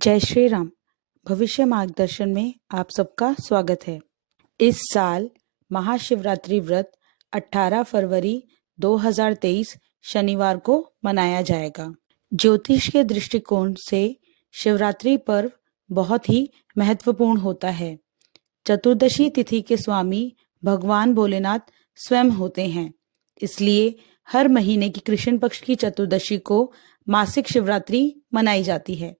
जय श्री राम। भविष्य मार्गदर्शन में आप सबका स्वागत है। इस साल महाशिवरात्रि व्रत 18 फरवरी 2023 शनिवार को मनाया जाएगा। ज्योतिष के दृष्टिकोण से शिवरात्रि पर्व बहुत ही महत्वपूर्ण होता है। चतुर्दशी तिथि के स्वामी भगवान भोलेनाथ स्वयं होते हैं, इसलिए हर महीने की कृष्ण पक्ष की चतुर्दशी को मासिक शिवरात्रि मनाई जाती है।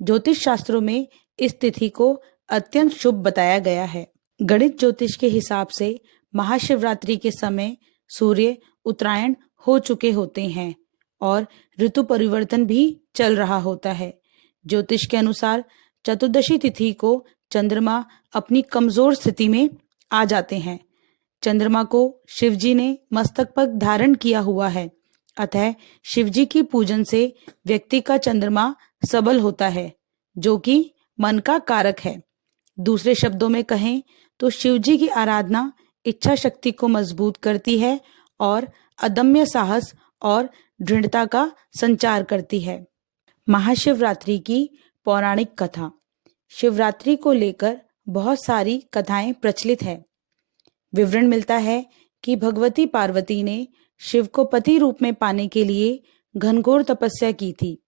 ज्योतिष शास्त्रों में इस तिथि को अत्यंत शुभ बताया गया है। गणित ज्योतिष के हिसाब से महाशिवरात्रि के समय सूर्य उत्तरायण हो चुके होते हैं और ऋतु परिवर्तन भी चल रहा होता है। ज्योतिष के अनुसार चतुर्दशी तिथि को चंद्रमा अपनी कमजोर स्थिति में आ जाते हैं। चंद्रमा को शिवजी ने मस्तक पर धारण किया हुआ है, अतः शिवजी की पूजन से व्यक्ति का चंद्रमा सबल होता है, जो कि मन का कारक है। दूसरे शब्दों में कहें तो शिवजी की आराधना इच्छा शक्ति को मजबूत करती है और अदम्य साहस और दृढ़ता का संचार करती है। महाशिवरात्रि की पौराणिक कथा। शिवरात्रि को लेकर बहुत सारी कथाएं प्रचलित है। विवरण मिलता है कि भगवती पार्वती ने शिव को पति रूप में पाने के लिए घनघोर तपस्या की थी।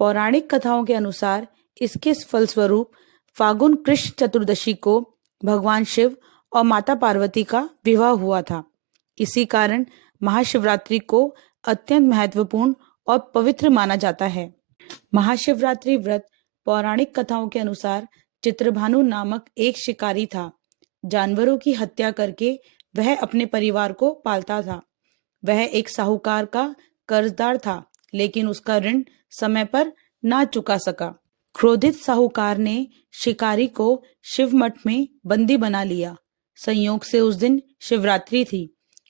पौराणिक कथाओं के अनुसार इसके फलस्वरूप फागुन कृष्ण चतुर्दशी को भगवान शिव और माता पार्वती का विवाह हुआ था। इसी कारण महाशिवरात्रि को अत्यंत महत्वपूर्ण और पवित्र माना जाता है। महाशिवरात्रि व्रत पौराणिक कथाओं के अनुसार चित्रभानु नामक एक शिकारी था। जानवरों की हत्या करके वह अपने परिवार को पालता था। वह एक साहूकार का कर्जदार था, लेकिन उसका ऋण समय पर ना चुका सका। क्रोधित साहूकार ने शिकारी को शिव मठ में बंदी बना लिया। संयोग से उस दिन शिवरात्रि थी।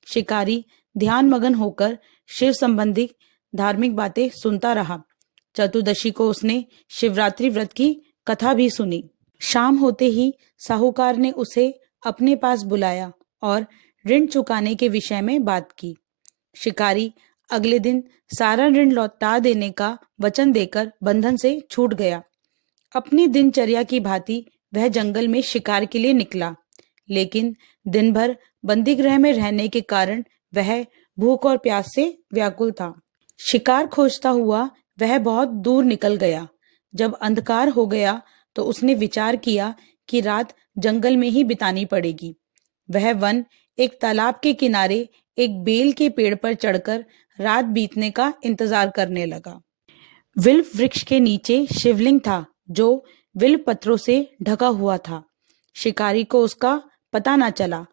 शिकारी ध्यान मगन होकर शिव संबंधी धार्मिक बातें सुनता रहा। चतुर्दशी को उसने शिवरात्रि व्रत की कथा भी सुनी। शाम होते ही साहूकार ने उसे अपने पास बुलाया और ऋण चुकाने के विषय में बात की। शिकारी अगले दिन सारा ऋण लौटा देने का वचन देकर बंधन से छूट गया। अपनी दिनचर्या की भांति वह जंगल में शिकार के लिए निकला, लेकिन दिन भर बंदी गृह में रहने के कारण वह भूख और प्यास से व्याकुल था। शिकार खोजता हुआ वह बहुत दूर निकल गया। जब अंधकार हो गया तो उसने विचार किया कि रात जंगल में ही बितानी पड़ेगी। वह वन एक तालाब के किनारे एक बेल के पेड़ पर चढ़कर रात बीतने का इंतजार करने लगा। विल्व वृक्ष के नीचे शिवलिंग था, जो विल्व पत्रों से ढका हुआ था। शिकारी को उसका पता न चला।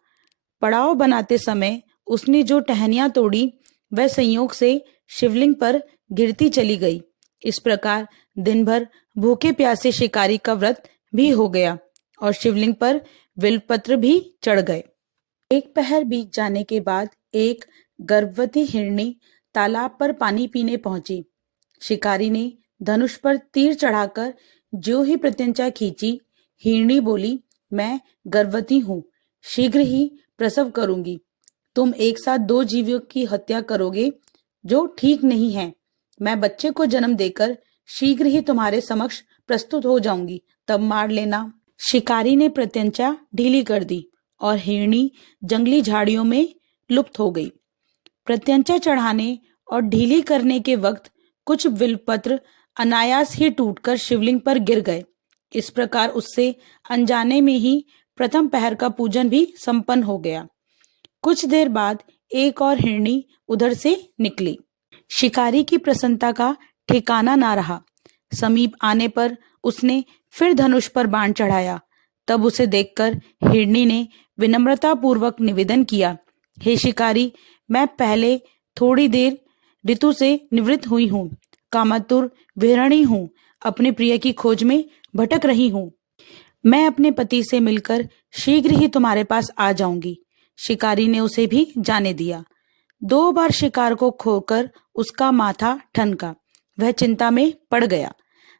पड़ाव बनाते समय उसने जो टहनियां तोड़ी वह संयोग से शिवलिंग पर गिरती चली गई। इस प्रकार दिन भर भूखे प्यासे शिकारी का व्रत भी हो गया और शिवलिंग पर विल्व पत्र भी चढ़ गए। एक पहर बीत जाने के बाद एक गर्भवती हिरनी तालाब पर पानी पीने पहुंची। शिकारी ने धनुष पर तीर चढ़ाकर जो ही प्रत्यंचा खींची। हिरनी बोली, मैं गर्भवती हूँ, शीघ्र ही प्रसव करूंगी। तुम एक साथ दो जीवियों की हत्या करोगे जो ठीक नहीं है। मैं बच्चे को जन्म देकर शीघ्र ही तुम्हारे समक्ष प्रस्तुत हो जाऊंगी, तब मार लेना। शिकारी ने प्रत्यंचा ढीली कर दी और हिरनी जंगली झाड़ियों में लुप्त हो गई। प्रत्यंचा चढ़ाने और ढीली करने के वक्त कुछ बिल्वपत्र अनायास ही टूटकर शिवलिंग पर गिर गए। इस प्रकार उससे अनजाने में ही प्रथम पहर का पूजन भी संपन्न हो गया। कुछ देर बाद एक और हिरनी उधर से निकली। शिकारी की प्रसन्नता का ठिकाना ना रहा। समीप आने पर उसने फिर धनुष पर बाण चढ़ाया। तब उसे देखकर हिरनी ने विनम्रता पूर्वक निवेदन किया, हे शिकारी, मैं पहले थोड़ी देर ऋतु से निवृत्त हुई हूँ, कामातुर विहरणी हूँ, अपने प्रिय की खोज में भटक रही हूँ। मैं अपने पति से मिलकर शीघ्र ही तुम्हारे पास आ जाऊंगी। शिकारी ने उसे भी जाने दिया। 2 बार शिकार को खोकर उसका माथा ठनका। वह चिंता में पड़ गया।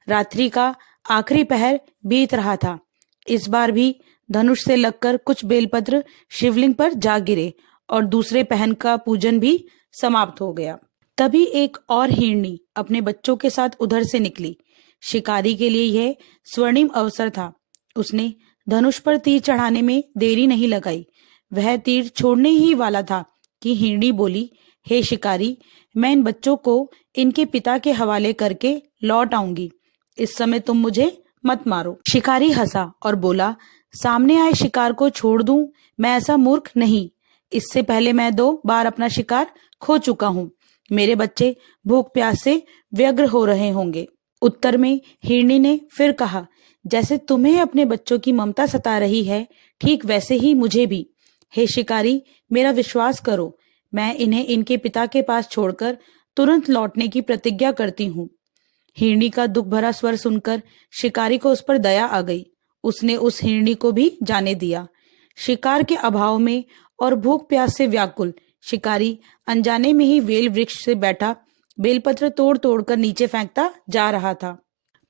रात्रि का आखिरी पहर बीत रहा था। इस बार भी धनुष से लगकर कुछ बेलपत्र शिवलिंग पर जा गिरे और दूसरे पहन का पूजन भी समाप्त हो गया। तभी एक और हिरनी अपने बच्चों के साथ उधर से निकली। शिकारी के लिए यह स्वर्णिम अवसर था। उसने धनुष पर तीर चढ़ाने में देरी नहीं लगाई। वह तीर छोड़ने ही वाला था कि हिरणी बोली, हे शिकारी, मैं इन बच्चों को इनके पिता के हवाले करके लौट आऊंगी। इस समय तुम मुझे मत मारो। शिकारी हंसा और बोला, सामने आए शिकार को छोड़ दूं? मैं ऐसा मूर्ख नहीं। इससे पहले मैं 2 बार अपना शिकार खो चुका हूँ। मेरे बच्चे भूख प्यास से व्यग्र हो रहे होंगे। उत्तर में हिरनी ने फिर कहा, जैसे तुम्हें अपने बच्चों की ममता सता रही है, ठीक वैसे ही मुझे भी। हे शिकारी, मेरा विश्वास करो, मैं इन्हें इनके पिता के पास छोड़कर तुरंत लौटने की प्रतिज्ञा करती हूँ। हिरनी का दुख भरा स्वर सुनकर शिकारी को उस पर दया आ गई। उसने उस हिरनी को भी जाने दिया। शिकार के अभाव में और भूख प्यास से व्याकुल शिकारी अनजाने में ही वेल वृक्ष से बैठा बेलपत्र तोड़ तोड़ कर नीचे फेंकता जा रहा था।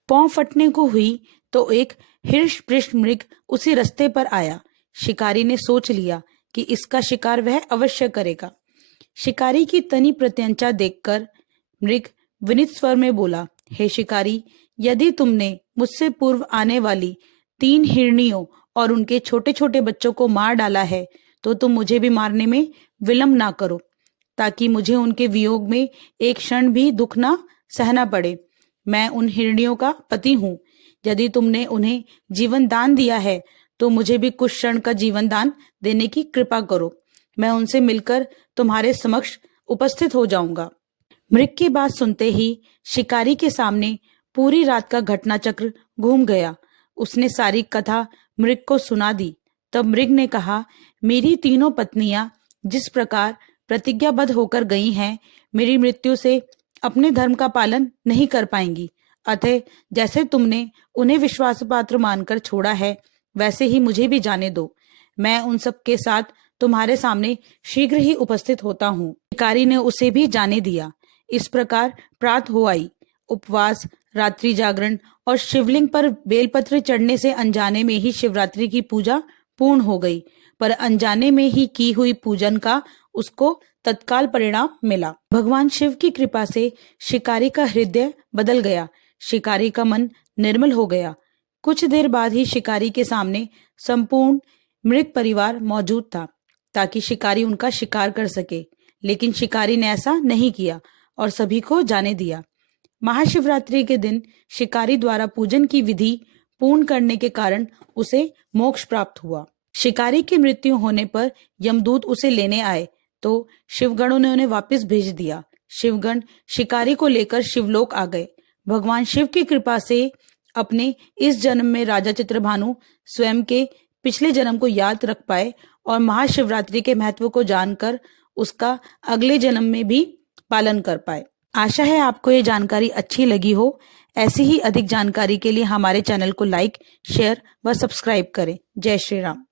पांव फटने को हुई तो एक हिरण्यपृष्ठ मृग उसी रास्ते पर आया। शिकारी ने सोच लिया कि इसका शिकार वह अवश्य करेगा। शिकारी की तनी प्रत्यंचा देखकर मृग विनीत स्वर में बोला, हे शिकारी, यदि तुमने मुझसे पूर्व आने वाली 3 हिरनियों और उनके छोटे छोटे बच्चों को मार डाला है तो तुम मुझे भी मारने में विलंब ना करो, ताकि मुझे उनके वियोग में एक क्षण भी दुख ना सहना पड़े। मैं उन हिरनियों का पति हूँ। यदि तुमने उन्हें जीवन दान दिया है तो मुझे भी कुछ क्षण का जीवन दान देने की कृपा करो। मैं उनसे मिलकर तुम्हारे समक्ष उपस्थित हो जाऊंगा। मृग की बात सुनते ही शिकारी के सामने पूरी रात का घटना चक्र घूम गया। उसने सारी कथा मृग को सुना दी। तब मृग ने कहा, मेरी तीनों पत्नियां जिस प्रकार प्रतिज्ञाबद्ध होकर गई हैं, मेरी मृत्यु से अपने धर्म का पालन नहीं कर पाएंगी। अतः जैसे तुमने उन्हें विश्वास पात्र मानकर छोड़ा है, वैसे ही मुझे भी जाने दो। मैं उन सब के साथ तुम्हारे सामने शीघ्र ही उपस्थित होता हूँ। शिकारी ने उसे भी जाने दिया। इस प्रकार प्रात हो आई। उपवास, रात्रि जागरण और शिवलिंग पर बेलपत्र चढ़ने से अनजाने में ही शिवरात्रि की पूजा पूर्ण हो गई। पर अनजाने में ही की हुई पूजन का उसको तत्काल परिणाम मिला। भगवान शिव की कृपा से शिकारी का हृदय बदल गया। शिकारी का मन निर्मल हो गया। कुछ देर बाद ही शिकारी के सामने संपूर्ण मृग परिवार मौजूद था, ताकि शिकारी उनका शिकार कर सके। लेकिन शिकारी ने ऐसा नहीं किया और सभी को जाने दिया। महाशिवरात्रि के दिन शिकारी द्वारा पूजन की विधि पूर्ण करने के कारण उसे मोक्ष प्राप्त हुआ। शिकारी की मृत्यु होने पर यमदूत उसे लेने आए तो शिवगणों ने उन्हें वापस भेज दिया। शिवगण शिकारी को लेकर शिवलोक आ गए। भगवान शिव की कृपा से अपने इस जन्म में राजा चित्रभानु स्वयं के पिछले जन्म को याद रख पाए और महाशिवरात्रि के महत्व को जानकर उसका अगले जन्म में भी पालन कर पाए। आशा है आपको ये जानकारी अच्छी लगी हो। ऐसी ही अधिक जानकारी के लिए हमारे चैनल को लाइक, शेयर व सब्सक्राइब करें। जय श्री राम।